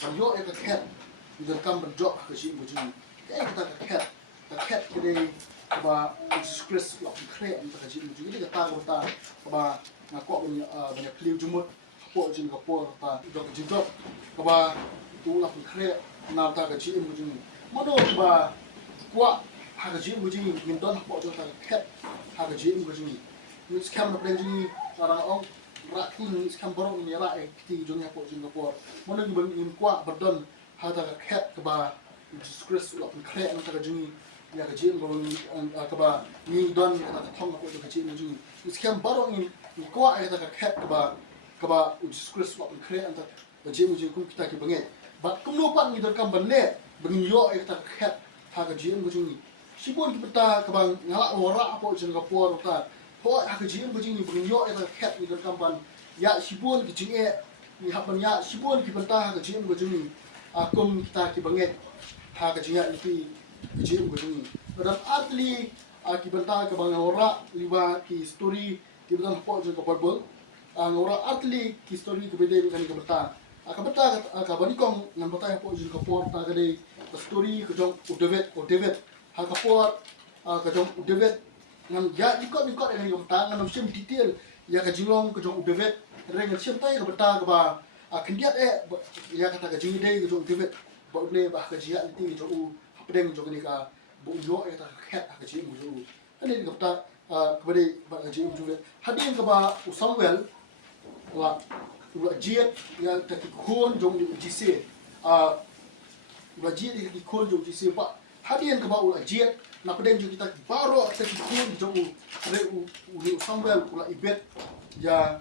banyo ka ket idan kam banjo ka shi mu jini kai ka ket kede ba Jesus Christ lo kre am ta ji mu jini ka ta ba na ko ban kliu jumut po jin ka po ta do ka jidok ba tu la kre na ta ka ji mu jini mono ba kwa ha ka ji mu jini min don po ta ket ha ka ji mu jini ni skam na prenjini orang ong rak ni skam borong ni rak ti dunia po jin ka po mono ni ban in kwa badon ha ta ka ket ba Jesus Christ lo kre na ta ka jini ya ka jim go ka ba ni don ka ta thong ko ka jim ju iskam baro in ko ai ta ka khat ka ba Jesus Christ lo kre an ta ka jim ju kum kita ki bange ba kum no pan ni don kam ban le bang yo ai ta khat ta ka jim ju ni sibon ki peta ka bang ngala ora po jin ka po ta ho ha ka jim ju ni bang yo ai ta khat ni don kam ban ya sibon ki jing e ni ha ban ya sibon ki peta ka jim ju ni kum kita ki bange ha ka jing ya ni kecil begini. Dan atli akibat ke bang orang liba ki story ki betul apa je kapal orang atli ki story ke beda dengan akibat. Akabat ni kong nan betul apa je kapal tak ada story ke jong David ha kapal ke jong David nan ya ikut dengan akibat nan mesti detail ya ke jilong ke jong David dengan siapa yang betul ke ba kendiat ya kata ke jing dei ke jong David ba boleh bah ke jia nanti jong pedeng jog ni ka bu yo eta khat ka chi mu ju ani ka ta kepada ba ka chi mu ju hadin ka ba Samuel wa jiet ya ta ki khon jong ni ji se wa jiet ki khon jong ji se ba hadin ka ba jiet na pedeng ju kita baro ta ki khon jong re u Samuel ula ibet ya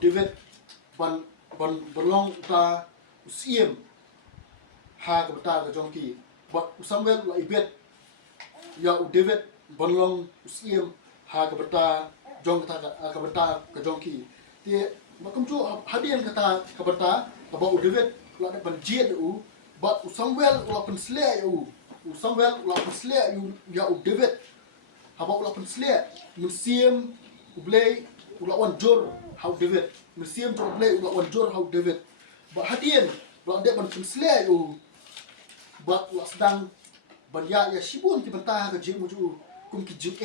David ban berlong ta usiem ha ka ta ka jong ki but Samuel la ibet ya David banlong usiem ha ka berta jong ka berta ka jongki ti makum tu hadian kata ka berta ka ba David la ban jiet but Samuel la pensle Samuel la pensle ya David ha ba la pensle musiem ublay ula wan jor ha David musiem jor ublay ula wan jor ha David ba hadian la de ban pensle buat wa sedang banyak ya sibun ki bentah ke jing muju kum ki jing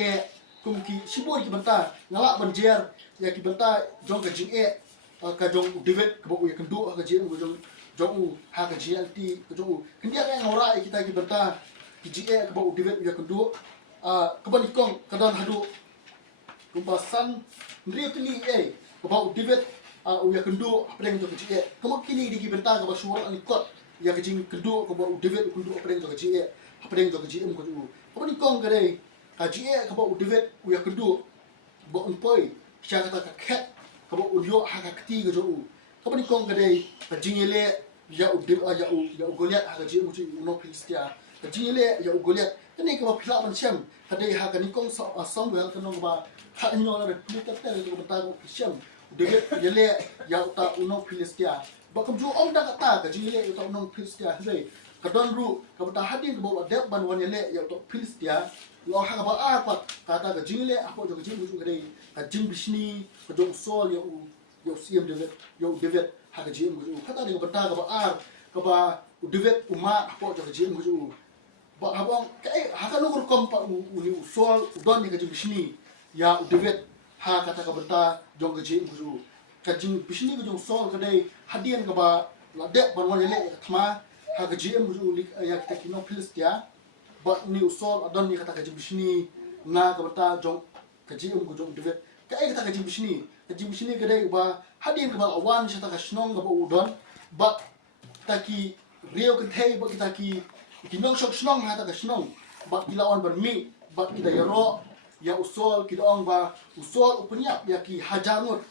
kum ki sibun ki bentah ngalak banjer ya ki bentah jong ke jing ka jong David ke bo ya kendu ke jing jong ha ke jing ti ke jong kendia ka ngora kita ki bentah ki jing ke bo David ya kendu ke banikong kadan hadu kumpasan ndri kini ke bo David ya kendu apa yang jong jing kemak kini di ki bentah ke ba suara ni kot ya kecing kedua ke bawa David kedua apa yang kecil apa yang kecil mu kedua apa ni kong kare kecil ke bawa David ya kedua bawa empoi siapa kata kat ke bawa ulio hak keti ke jauh apa ni kong kare kecil le ya Goliat hak kecil mu uno Filistia kecil le ya Goliat ini ke bawa pilak macam kadai hak ni kong Samuel kena ke bawa hak nyola de pilih ke betang Filistia David ya le ya uta uno Filistia bakam ju om dah kata ke jile utak nong Filistia hei kadon ru ka bata hadin ke bawa dep ban wan le ya utak Filistia lo ha ba apa kata ke jile apa jo ke jile ju ke ka jim bisni ke jong sol ya siem David ha ke jile ju kata de bata ke ba ke ba David uma apa jo ke jile ju ba habang kai ha ka nur kom pa uni sol don ni ke jim bisni ya David ha kata ke bata jong ke jile ju kajing bisni ke jong sol ke dai hadian ke ba la dek ban wan le thma ha ke jim ju ya kita kino Filistia ba ni usol adon ni kata ke bisni na ke bata jong ke jim ke jong David ka ai kata ke bisni ke dai ba hadian ke ba awan shata ka shnong ke ba udon ba taki reo ke thei ba kita ki kinong shok shnong ha ta ka shnong ba ilawan ban mi ba kita yaro ya usol ki dong ba usol upnya ya ki hajanut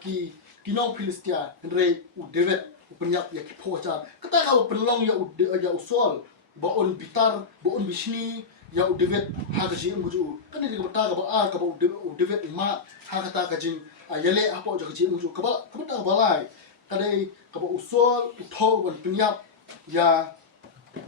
ki kinong Filistia Henry David penyak ya ki pocha kata ka penlong ya usol ba on bitar ba on bisni ya David ha ka jim guju kan ni ka ba ka ba David ma ha kata ka jing yale apa jo ka jim guju ka ba ta ba lai kadai ka ba usol utho ban penyak ya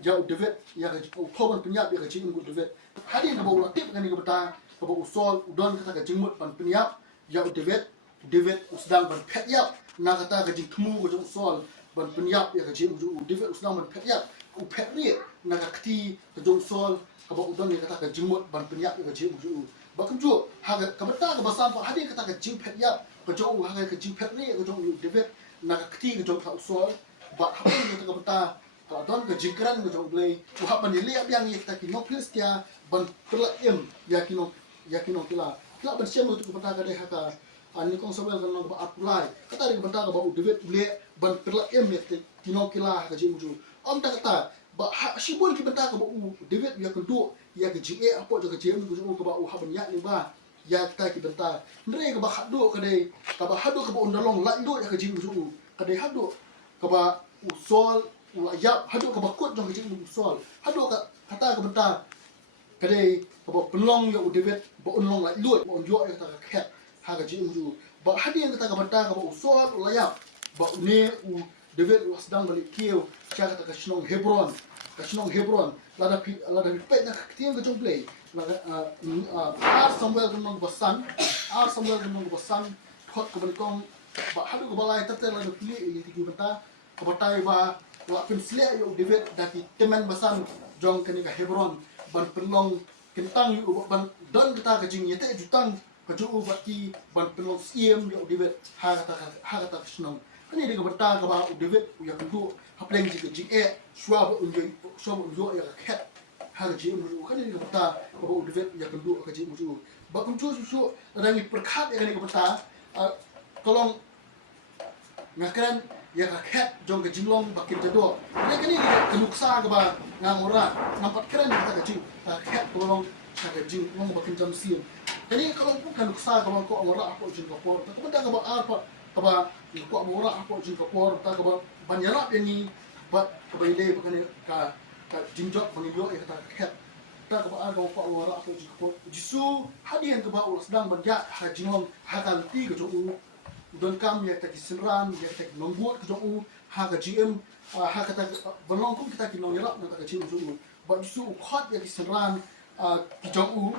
David ya ka utho ban penyak ya ka jim guju David hadin ka ba ulah tip kan ni ka ba usol udon kata ka jingmut ban penyak ya David sedang berpet yap nak kata ke jing temu ke jong sol ban penyap ya kaji muju David usnang ban penyap u pekri na ka kti ka jong sol ka ba udon ni kata ka jimut ban penyap ya kaji muju ba kum ju ha ka bata ka basan fa hadi kata ka jing penyap ka jong ha ka jing pekri ka jong David na ka kti ka jong ka sol ba ha ni ka bata ka don ka jingkran ka jong blai u ha ban ni le yang ya kata ki no kristia ban perla ya kino kila ban siam tu ka bata ka de ha ka ani kong sabel kan nang ba apply kata ring banta ba David ule ban perla ya tino kila ka ji muju om ta kata ba si bon ki banta ka ba David ya kundu ya ka ji apo jo ka ji mu ka ba ha ban ya ni ba ya ta ki banta ndre ka ba hadu ka dei ka ba hadu ka ba undalong la ndo ya ka ji muju ka dei hadu ka ba usol la ya hadu ka ba kot jo ka ji mu usol hadu ka kata ka banta ka dei ka ba penlong ya David ba unlong la lut ba unjo ya ta ka khet ha ka ji muju ba hadi yang kata ka banta ka ba usol la ya ba ne David was sedang balik kieu cha kata ka Shnong Hebron lada pe na ktiang ka jong play lada Samuel kan nong basan thot ka balikong ba hadu ka balai tat lada pili ti ki banta ka batai ba la pin sle yo David daki teman basan jong kan ka Hebron ban penlong kentang yu ban don kita ka jing yete jutang ka ju ba ki ban penlong siem yo David ha kata ka Shnong ini dia berta ke ba David ya kuntu hapleng ji ji swab unjo ya ket ha ji mu kan ini berta ke ba David ya kuntu ka ji mu ba kuntu su rangi perkhat ya kan berta kolong ngakran ya ket jong ke jinglong bakin jado ini kan ini kenuksa ke ba ngora nampak keren kita ka ji ket kolong ka jinglong bakin jam sim ini kalau bukan kenuksa ke ba ko ngora apa jing ko por ta ka ba apa kaba ko amora apo jing ko por ta kaba banyara yani ba kaba ile bakane ka jinjok bangyo ya ta khet ta kaba ar ko amora apo jing ko jisu hadian kaba ulas dang banja ha jingong ha kan ti ko jo don kam ya ta kisinran ya ta nongbot ko jo ha ka gm ha ka ta banong kum kita ki nong yara na ta jing jo ba jisu khot ya kisinran ki jo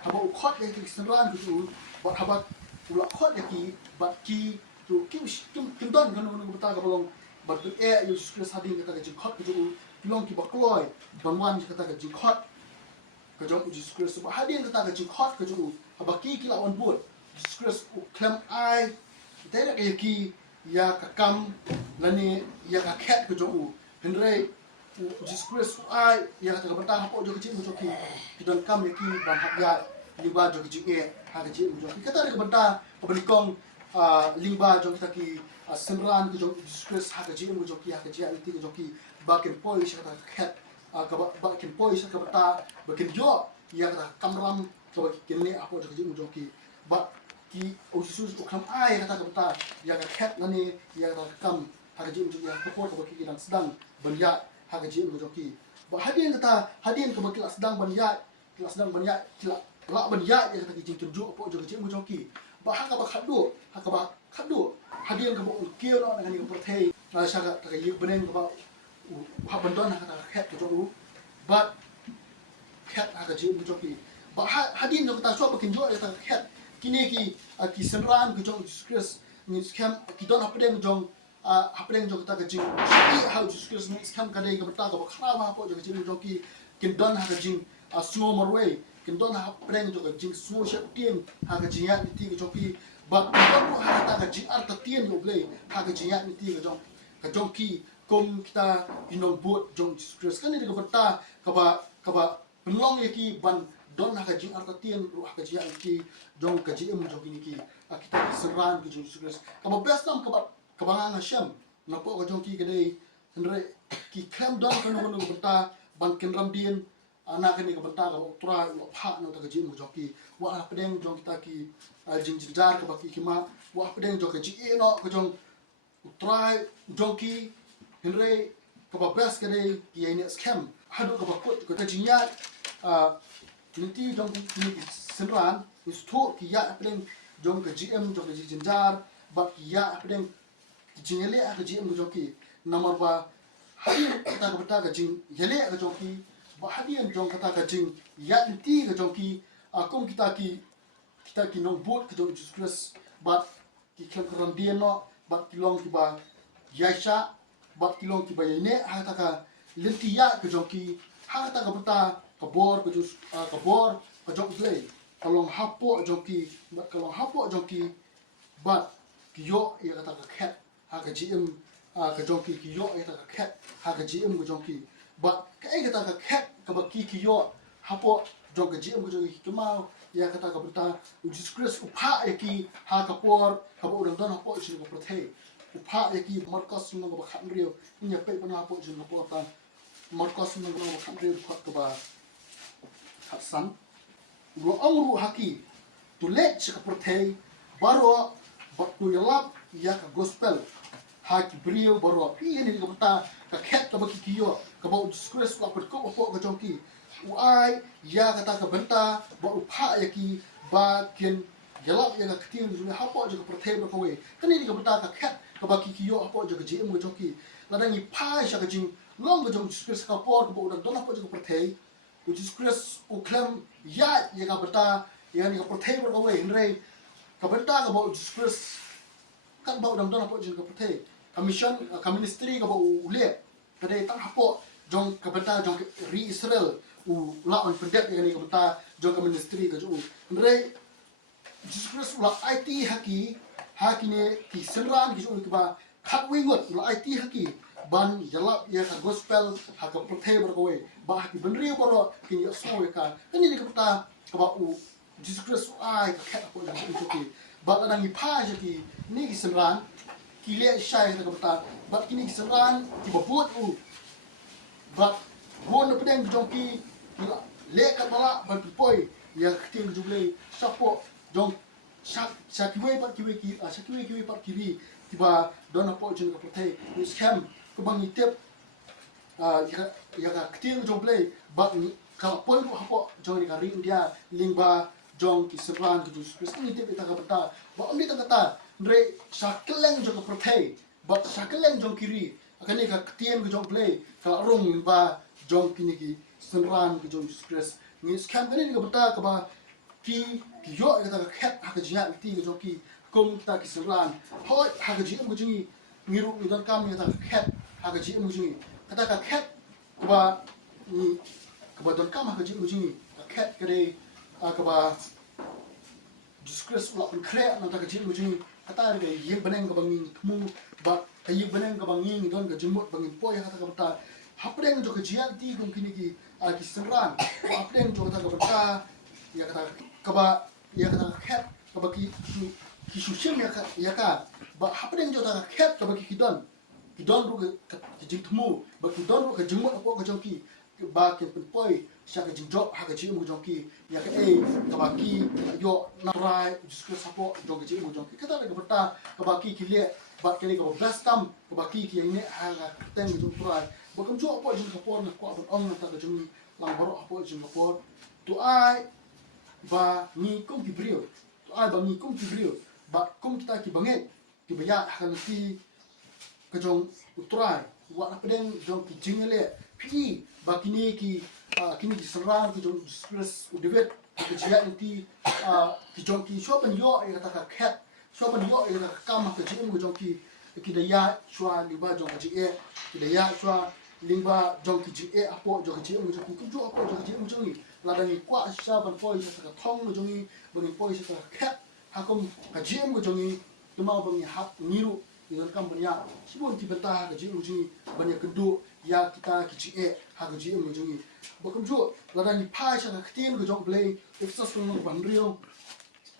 ha ba khot ya kisinran ko jo ba ha ba ula khot ya ki ba ki tu kim don kan nung bata ka bolong but the air you stress hading kata ka jingkhot ka ju long ki bakloi banwan kata ka jingkhot ka jong ju stress ba hading kata ka jingkhot ka ju abaki ki lawan bot stress klem ai dai ka ki ya ka kam lani ya ka khet ka ju henre ju stress ai ya kata ka bata hapo jo ka jing jo ki don kam ya ki ban hak ya ni ba jo ka jing ha ka jing jo ki kata ka bata ka belikong lingba jo kita ki simran ki jo stress ha ka ji mu jo ki ha ka ji anti ki jo ki bakin poi sha ka khet ka bakin poi sha ka ta bakin yo ya ka kamram ka bakin ne apo jo ki mu jo ki ba ki o su kam ai ka ta ya ka khet na ni ya ka kam ha ka ji mu jo ya ka por ka ki dan sedang banya ha ka ji mu jo ki ba hadin ka bakin sedang banya kila la banya ya ka ki jing jo apo jo ki mu jo ki ba haka ba khadu hadian ka ba kio no ngani ka perthei na saka ta yi beneng ka ba ha bandon ha ta khet ka jo ba khet ha ka ji mu jo ki ba hadin no ta so ba kin jo ta khet kini ki senran ka jo Jesus ni scam ki don apdeng jong apdeng jo ta ka ji how Jesus ni scam ka dei ka ta ka ba khna ba po jo ji mu jo ki kin don ha ka ji snow morway kin don ha preng jo ka jing snow shap tiem ha ka ji ya ni ti jo ki ba don ha ta ka ji ar ta tiem yo blei ha ka ji ya ni ti ka jong ki kom kita inong bot jong stress kan ni ka bata ka ba penlong ye ki ban don ha ka ji ar ta tiem ru ha ka ji ya ni ti jong ka ji em jo ki ni ki kita seran ki jong stress ka ba best nam ka ba nga sham na po ka jong ki ka dei andre ki klem don ka no bata ban ken ram dien anak ni ka banta ka uktra pha no ta ka ji mu joki wa pedeng jong kita ki jing jar ka baki kima wa pedeng jong ka ji no ka jong uktra joki henre ka ba bas ka dei ki ai scam hadu ka ba kut ka ta jinya ninti jong ni senran is to ki ya pedeng jong ka gm jong ka ji jar ba ki ya pedeng jingele ka gm joki nomor ba hari kita ka banta ka jing hele ka joki ba hadian jong kata ka jing ya inti ka jong ki akom kita ki nong bot ka jong Jesus ba ki klem ram dia no ba ki long ki ba yasha bat kilong ki bayane ha ta ka lintia ke jongki ha ta ka bata ka bor ke jus ka bor ka jok play kalong hapo jongki bat kalong hapo jongki bat kiyo ya kata ka cat ha ka gm ka jongki kiyo ya kata ka cat ha ka gm ko jongki bat ka ai kata ka cat ka ba ki kiyo hapo jong ka gm ko jongki kemau ya kata ka bata Jesus Christ upha ya ki ha ka por ka bo dang don hapo sin ko prothe upha ya ki markas no ba khan rio ni ya pe bana hapo sin ko por ta markas no ba khan rio khat ka ba san ru ang ru haki tu let ka prothe baro bat tu yalap ya ka gospel ha ki brio baro pi ni ka bata ka khat ka ba ki kiyo ka ba Jesus Christ ko ko ko ka jongki uai ya kata ka benta ba upha ya ki ba ken gelap ya ka ktin jule hapo je ka prothe ba ko we kani ni ka benta ka khat ka ba ki kiyo hapo je ka ji mo jongki ladang ni pha sha ka jing long ka jong Jesus Christ ka por ka ba udan don hapo je ka prothe Jesus Christ u klem ya ka benta ya ni ka prothe ba ko we hinrei ka benta ka ba Jesus Christ kan ba udan don hapo je ka prothe ka mission ka ministry ka ba ule ka dei tang hapo jong ka benta jong ri Israel u la on pendet ni ka benta jong ka ministry ka ju hinrei Jesus Christ la IT haki ne ki senran ki ju ki ba khat wingot la IT haki ban yalap ya ka gospel ha ka prothe ba ko we ba haki ban ri boro ki ya so ka kani ni ka benta ka ba u Jesus Christ ai ka khat ko ju ki ba la dang ni pha je ki ni ki senran ki le shai ka benta ba ki ni ki senran ki ba buat u ba won na pedang jong ki le ka bala ban poi ya kting juble sapo jong sakiwe pat kiwe ki sakiwe kiwe pat kiri tiba dona po jeng ka prothe ni scam ko bang itep ya ka kting juble bat ni ka pon ko hapo jong ni ka ring dia lingba jong ki sebran ki Jesus Christ ni tep ta ka bata ba ambi ta kata re sakeleng jong ka prothe bat sakeleng jong kiri akani ka kting jong play ka rong lingba jong kini ki sebran ki jong Jesus Christ ni scam ni ka bata ka ba ki yo ka ta khat ha ka jiya ti ka jong ki kum ta ki sebran hoi ha ka jiya mo jingi ngiru ni don kam ni ta khat ha ka jiya mo jingi kata ka khat ka ba ni ka ba don kam ha ka jiya mo jingi ka khat ka dei ka ba Jesus Christ la pun kre na ta ka jiya mo jingi kata re ye baneng ka banging mu ba ka ye baneng ka banging don ka jimot bangin poi ha ta ka bata hapdeng jo ka jiya ti kum kini ki ki sebran hapdeng jo ta ka bata ya kata kaba ya kata khat kaba ki sushim ya ka ba hapdeng jo ta khat kaba ki kidon ru ka jing thmu ba kidon ru ka jingmo ko ka jong ki ba ke poi sha ka jing job ha ka jing mo jong ki ya ka kaba ki yo na rai jisko sapo jo ka jing mo jong ki kata ka bata kaba ki le ba ke ka best tam kaba ki ne ha ka teng jo prai ba kam jo po jing ka por na ko ba ong na ta ka jing lang baro po jing ka por tu ai ba ni kum ki brio to ai ba ni kum ki brio ba kum kita ki banget ki baya kan ti ka jong utrai wa na pedeng jong ki jingele pi ba kini ki serang ki jong stress udevet ki jia ti ki jong ki shopan yo ya ta ka khat shopan yo ya ta kam ka jing ko jong ki daya chwa liba jong ka ji e ki daya chwa lingba jong ki ji e apo jong ka ji mo jong ki kum jo apo jong ka ji mo jong la dang ni kwa sha ban poi sa ka thong mo jong ni bang poi sa ka khat ha kum ka ji mo jong ni tuma bang ha niru ni kam ban ya sibon ti bata ka ji mo jong ban ya kedu ya kita ki ji e ha ka ji mo jong ni ba kum jo la dang ni pha sa ka ktin ko jong play if sa sung ban rio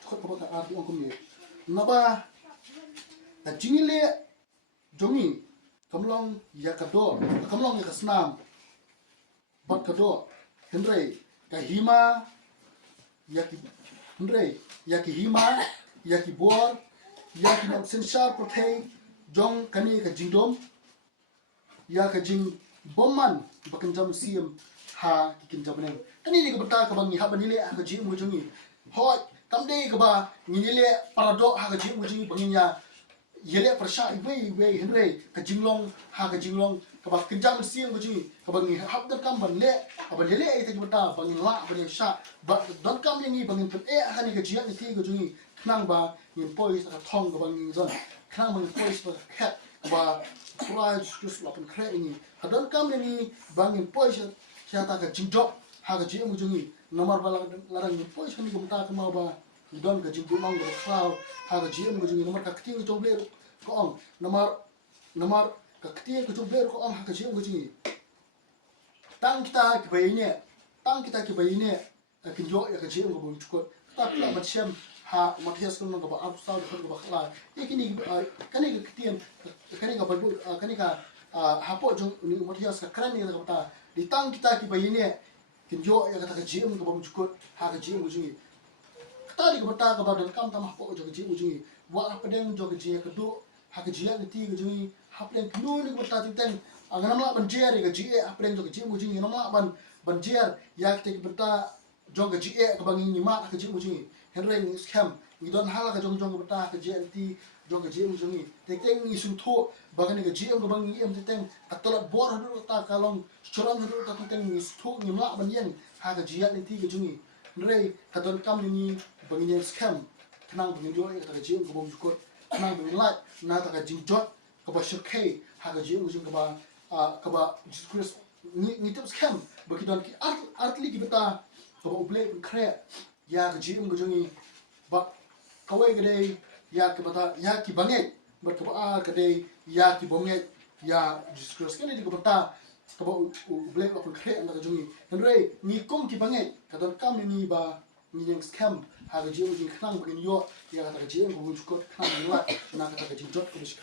ko ko ka a ti on kum ni na ba ka ji ni le jong ni kamlong ya ka do kamlong ya ka snam bat ka do hendrei ka hima yaki hendrei yaki hima yaki bor yaki nam sensar prothei jong kani ka jingdom ya ka jing bomman bakan jam siam ha kikin jabne kani ni ka bata ka bangi ha banile ka jing mo jongi hot kamde ka ba ni le parado ha ka jing mo jongi banginya yele prasha iwe hendrei ka jinglong ha ka jinglong ka ba kinjam siam ko jingi ka bangi hab dan kam ban le aba le ai ta bata bangi la bangi sha ba don kam ni bangi pet e ha ni ka jia ni ti ko jingi knang ba ni poi sa ka thong ka bangi zon knang bangi poi sa ka khat ba fry just la pen kre ini kadon kam ni bangin poison siata ka jinjo ha ga ji mujungi nomar bala larang ni poison ni gumta ka ma ba don ka jinjo mang ga cloud ha ga ji mujungi nomar ka kting to ble ko ong nomar ka kting ko to ble ko ong ha ga ji mujungi tang kita ki bayine kinjo ya ka ji ngo bu chukot ta pla ma chem ha mathias kun ga ba ab sa ga ba khla ikini kani ga kitian kani ga babu kani ga hapo jong ni mathias ka krani ga ta di tang kita ki bayine kinjo ya ka ta ji ngo ba chukot ha ga ji ngo jingi ta ri ga ta ga ba dan kam ta ma hapo jo ga ji ngo jingi wa apa den jo ga ji ka do ha ga ji ya ti ga jingi ha plen knu ni ga ta ti teng anganam la ban jer ga ji ha plen jo ga ji ngo jingi nam la ban jer ya ki te ta jong ga ji ka bangin ni ma ka ji ngo jingi henry ni scam ni don hala ka jong bata ka jnt jong ka jem jungi teng ni sum tho bagani ka jem ka bang ni em teng atala bor hadu ta kalong choran hadu ta teng ni tho ni ma ban yen ha ka jiat ni ti ka jungi henry ka don kam ni bang ni scam tenang bang jo ka jem ka bom jukot tenang bang lat na ta ka jing jot ka ba shkai ha ka jem jungi ka ba chris ni tip scam bagi don ki art li ki bata ka ba uble kre ya ka jim jungi ba kawai gede ya ki bata ya ki banget ba ka ba gede ya ki bonget ya discuss kan di bata ka ba uble ko kre na ka jungi henry ni kom ki banget ka don kam ni ba ni yang scam ha ka jim jungi khang bagin yo ya ka ta jim ko chukot khang ni wa na ka ta jim jot ko shi